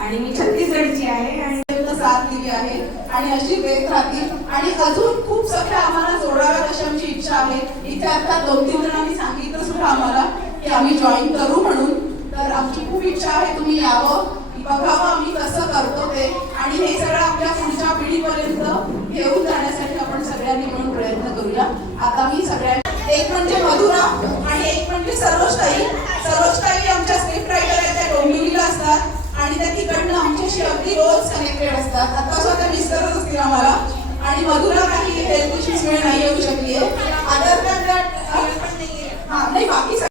आणि मी छत्तीसगडची आहे आणि साथ दिली आहे आणि अशी देत राहतील आणि अजून खूप सगळ्या आम्हाला जोडाव्यात अशी आमची इच्छा आहे. इथे आता 2-3 जणांनी सांगितलं सुद्धा आम्हाला की आम्ही जॉईन करू म्हणून. तर आमची खूप इच्छा आहे तुम्ही यावं, बघावं आम्ही कसं करतो ते आणि हे सगळं आपल्या पुढच्या पिढीपर्यंत घेऊन जाण्यासाठी आपण सगळ्यांनी मिळून प्रयत्न करूया. आता मी सगळ्यांना एक म्हणजे मधुरा आणि एक म्हणजे सरोजताई. सरोजताई आमच्या स्क्रिप्ट रायटर आहेत, त्या डोंबिवलीला असतात आणि त्या तिकडनं आमच्याशी अगदी रोज कनेक्टेड असतात. आता स्वतः विसरत असतील आम्हाला. आणि मधुरा काही हेल्थ इश्यूज मुळे नाही येऊ शकली आहे. अदर दॅन दॅट नाही बाकी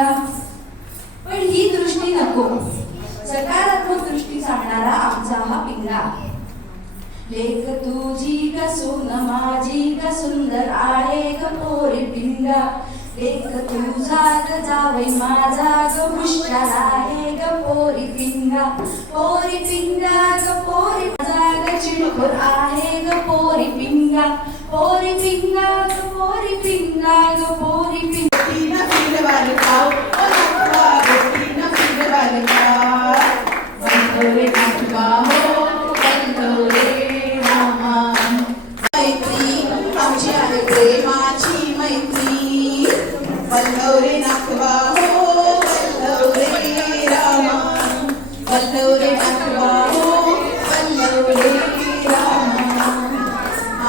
पिंगा. पण ही दृष्टी नको, सकारात्मक दृष्टी सांगणारा आमचा हा पिंगा. लेख तुझी ग सोन माझी ग सुंदर आहे ग पोरी पिंगा. लेख तुझा ग जावई माझा ग हुशार आहे ग पोरी पिंगा. पोरी पिंगा ग पोरी माझा ग चिडखोर आहे ग पोरी पिंगा. पोरी पिंगा ग पोरी पिंगा ग पोरी पिंगा. गोपीना फिर बालका ओ नाथवा, गोपीना फिर बालका. बंधोरे नाथवा हो बंधोरे रामा. मैत्री आमची आहे प्रेमाची मैत्री. बंधोरे नाथवा हो बंधोरे रामा. बंधोरे नाथवा हो बंधोरे रामा.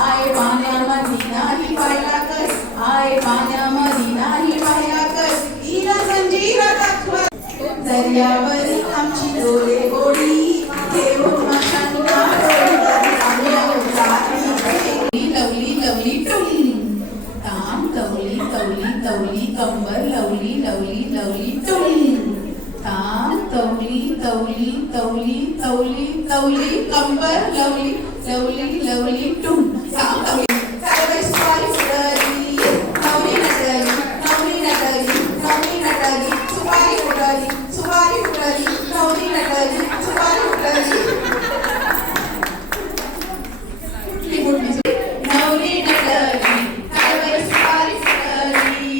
आय पाण्यामध्ये नाही पाहिला कर, आय पाण्यामध्ये नाही पाहिला कर. तिला संजीरा दाखवा दर्यावर आमची डोळे गोडी घेऊन माशांना लवली लवली टुम. ताम तवली तवली तवली कंबर लवली लवली लवली टुम. ताम तवली तवली तवली तवली तवली कंबर लवली लवली लवली टुम. ताम तवली सारवाई सुपारी फुटली नवरी नटली नवरी नटली नवरी नटली सुपारी फुटली सुपारी फुटली नवरी नटली सुपारी फुटली. कुठली कुठली नवरी नटली सारवाई सुपारी फुटली.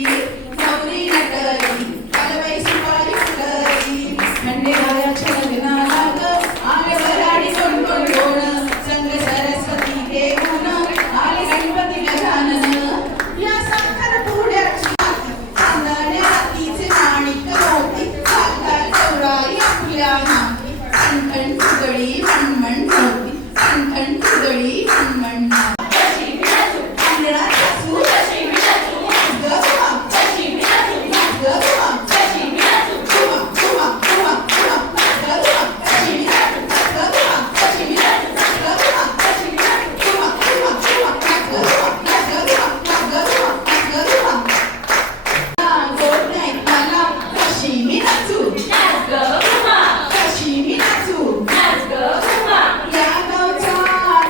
नवरी नटली सारवाई सुपारी फुटली. खंडेरायाच्या लग्नाला ग आले वराडी कोण कोण कोण. संग सरस्वती घेऊन आले गणपती गजानन. या साखरपुड्याची चांदण्या हातीचे माणिक मोती. काल गौराई आपल्या नाकी. ठणठण फुगडी मणमण होती. ठणठण फुगडी मणमण नाकी. अंगणात बसू गरुमा गरुमा कुमा कुमा कुमा कुमा गरुमा गरुमा गरुमा गरुमा कुमा कुमा कुमा गरुमा गरुमा. गोड नाही मला कशी मी नाचू कशी मी नाचू. या गावचा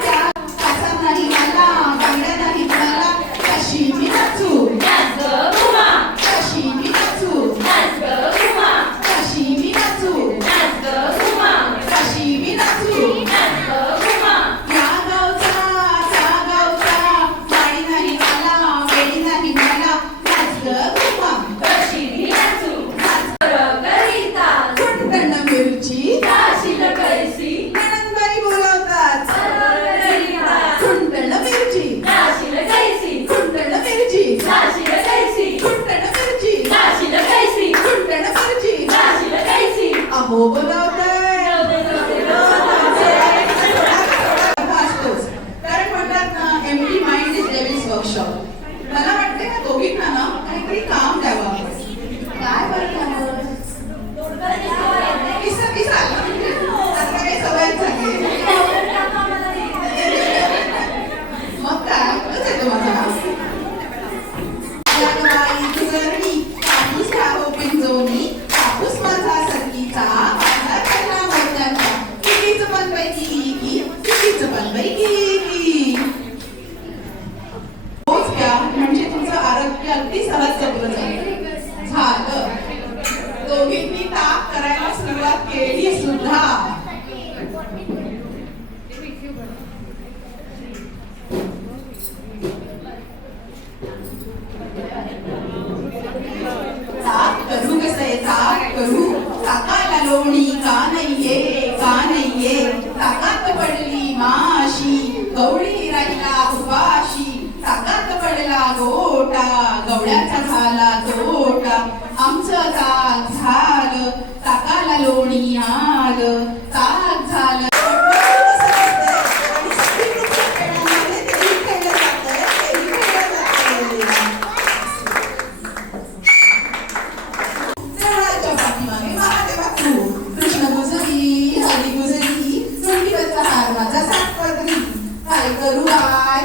त्या काचा नाही मला बांगड्या नाही मला कशी मी नाचू कशी मी नाचू कशी मी नाचू कशी मी नाचू. या गावचा त्या गावचा गाडी नाही मला वेडी नाही मला नाच ग घुमा. कुंटण मिरची नणंदबाई बोलवतात. कुंटण मिरची कुंटण मिरची कुंटण मिरची कुंटण मिरची अहो बोलवताय. असतोच. कारण म्हणतात ना empty mind is devil's workshop. मला वाटते का दोघींना ना काहीतरी काम द्यावं. काय बरं द्यावं? किस्सा किस्सा आता काही सवय झाली. मग काय कुठंच येतो माझा. बाई गुजरणी कापूस राहो पिंजोनी. कापूस माझा सरकीचा माझा खायला मोत्याचा. कितीच पण पैकी की कितीच पण पैकी की. रोज घ्या म्हणजे तुमचं आरोग्य अगदी सहज जपलं जाईल. झालं. दोघींनी ताक करायला सुरुवात केली सुद्धा. ताक करू कसे ताक करू. ताकाला लोणी का नाहीये का नाहीये. ताकात पडली माशी गवळी राहिला उपाशी. ताकात पडला गोटा गवळ्याचा झाला तोटा. आमचं ताक झालं ताकाला लोणी आलं. ताक झालं कृष्ण गुजरी हरी गुजरी. तुंडीवरचा हार माझा सात पदरी. काय करू बाय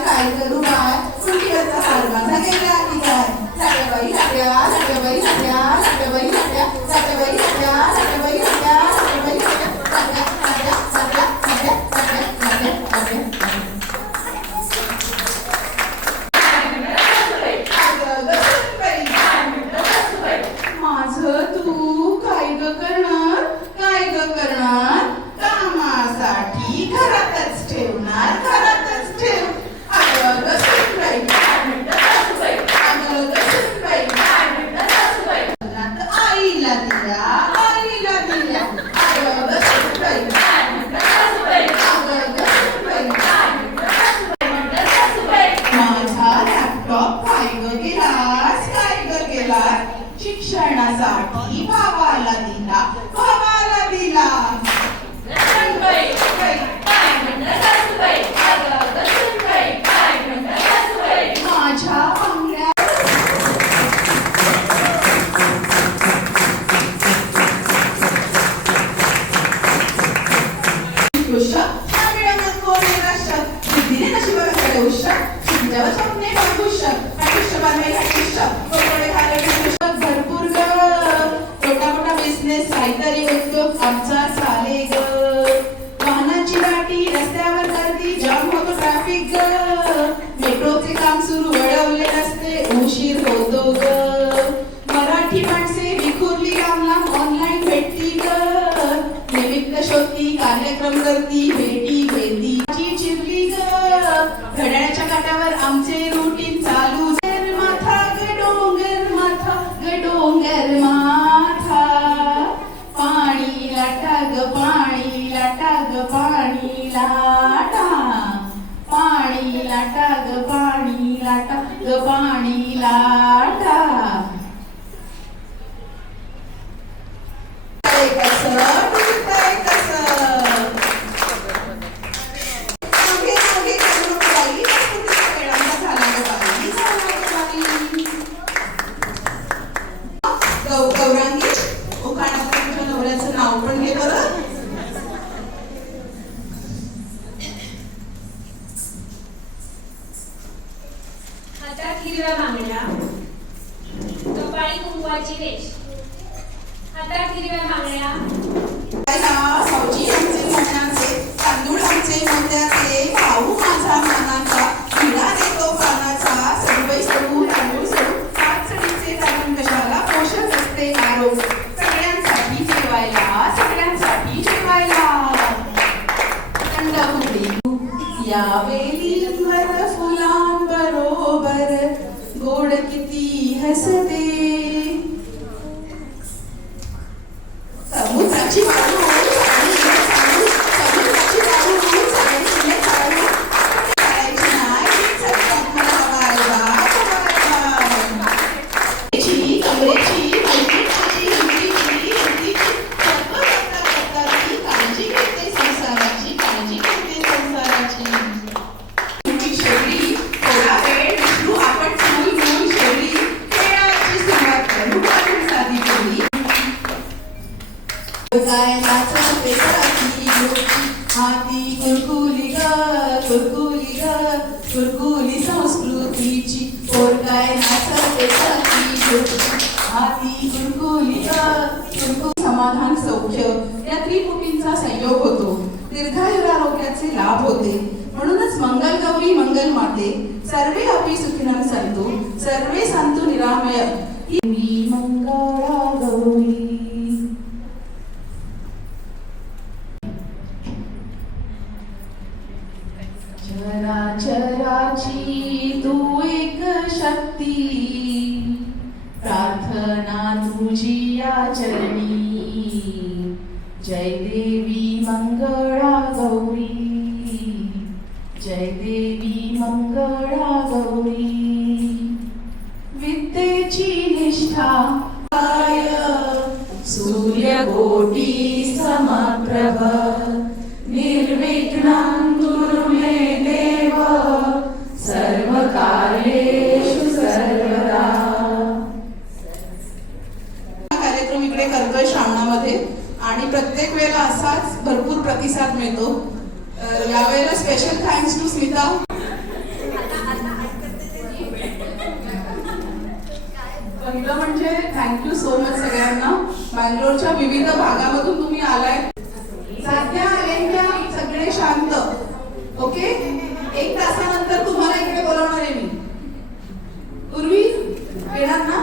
तुंडीवरचा हार माझा गेला की काय. लाट्याबाई लाट्या लाट्याबाई लाट्या लाट्याबाई शिक्षणासाठी भावाला दिला, भावाला दिला. माझ्या बांगड्या भरपूर ग छोटा मोठा बिझनेस काहीतरी उद्योग आमचा चाले ग. वाहनांची वाटी रस्त्यावर गर्दी जाम होतो ट्रॅफिक ग. मेट्रोचे काम सुरू वळवले रस्ते उशीर होतो ग. मराठी माणसे विखुरली लांब लांब ऑनलाईन भेटती ग. निमित्त शोधती कार्यक्रम करती भेटी घेती चिरली ग. घड्याळाच्या काट्यावर आमचे रुटीन चालू. माथा ग डोंगर माथा ग डोंगर माथा. पाणी लाटा ग पाणी लाटा ग पाणी लाटा. पाणी लाटा ग पाणी लाटा ग पाणी लाटा. कसं डुलतंय कसं. मागे मागे करू नको बाई, वेळांचा झाला ग बाई, झाला ग बाई. गौरांगी उखाण्यात तुमच्या नवऱ्याचं नाव पण घे बरं. हातात हिरव्या बांगड्या, कपाळी कुंकवाची रेष. हातात हिरव्या बांगड्या, सावजी आमचे मनाचे, तांदूळ आमचे मोत्याचे, भाऊ माझा मनाचा, हिरा देतो पानाचा, सर्वै सोडू तांदूळ सोडू, पाचडीचे तांदूळ कशाला पोषक असते आरोग्य. सगळ्यांसाठी जेवायला, सगळ्यांसाठी जेवायला. थंडहुडी या वेलीवर फुलांबरोबर गोड किती हसते. समुद्राची बाजू समुद्राची बाजू करायची नाही कमरेची काळजी घेते संसाराची, काळजी घेते संसाराची. शेवटी थोडा वेळ विष्णू आपण मूल मूल शेवटी खेळाची सुरुवात करू आपण साधी केली. काय नाचते साथी हाती कुरकुली ग कुरकुली ग कुरकुली संस्कृतीची. पोर काय नाचते साथी हाती कुरकुली ग कुरकुली. समाधान सौख्य या त्रिपुटींचा संयोग होतो. दीर्घायुर आरोग्याचे लाभ होते. म्हणूनच मंगल गौरी मंगल माते सर्वे अपि सुखिनः सन्तु सर्वे सन्तु निरामय. ही मंगळा गौरी. चराचराची तू एक शक्ती, प्रार्थना तुझी या चरणी. जय देवी मंगळा गौरी, जय देवी मंगळा गौरी. विद्येची निष्ठा सूर्यकोटी समप्रभ, निर्विघ्नं कुरु मे देव सर्वकार्येषु सर्वदा. कार्यक्रम इकडे करतोय श्रावणामध्ये आणि प्रत्येक वेळेला असाच भरपूर प्रतिसाद मिळतो. यावेळेला स्पेशल थँक्स टू स्मिता. पहिलं म्हणजे थँक्यू सो मच सगळ्यांना. बँगलोरच्या विविध भागामधून तुम्ही आलाय. साध्या आलेल्या सगळे शांत. ओके, 1 तासानंतर तुम्हाला इकडे बोलवणार आहे मी. पूर्वी येणार ना.